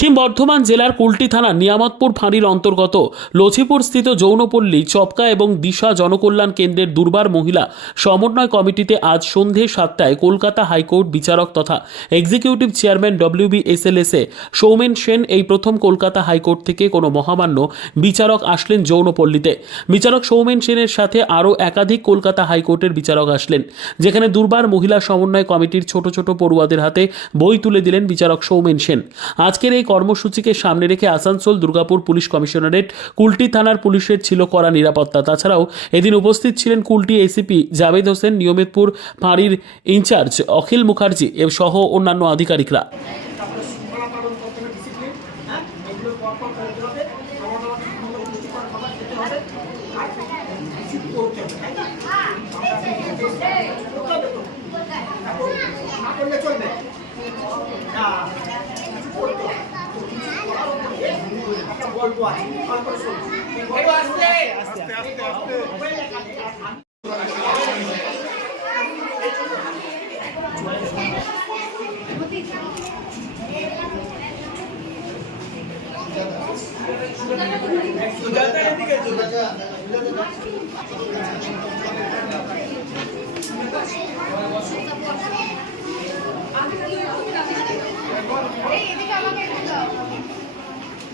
পশ্চিম বর্ধমান জেলার কুলটি থানা নিয়ামতপুর ফাঁড়ির অন্তর্গত লছিপুর স্থিত যৌনপল্লী, চপকা এবং দিশা জনকল্যাণ কেন্দ্রের দুর্বার মহিলা সমন্বয় কমিটিতে আজ সন্ধে সাতটায় কলকাতা হাইকোর্ট বিচারক তথা executive chairman WB S L WBSLSA Soumen Sen এই প্রথম কলকাতা হাইকোর্ট থেকে কোনো মহামান্য বিচারক আসলেন যৌনপল্লীতে। বিচারক সৌমেন সেনের সাথে আরও একাধিক কলকাতা হাইকোর্টের বিচারক আসলেন, যেখানে দুর্বার মহিলা সমন্বয় কমিটির ছোট ছোট পড়ুয়াদের হাতে বই তুলে দিলেন বিচারক সৌমেন সেন। আজকের এই কর্মসূচিকে সামনে রেখে আসানসোল দুর্গাপুর পুলিশ কমিশনারেট, কুলটি থানার পুলিশের ছিল কড়া নিরাপত্তা। তাছাড়াও এদিন উপস্থিত ছিলেন কুলটি এসিপি জাভেদ হোসেন নিয়মিতপুর ফাঁড়ির ইনচার্জ অখিল মুখার্জি সহ অন্যান্য আধিকারিকরা। হ্যাঁ। না না গল্প আছে গল্প শুনুন। আস্তে আস্তে আস্তে আস্তে। এই এদিকে আমাকে দাও।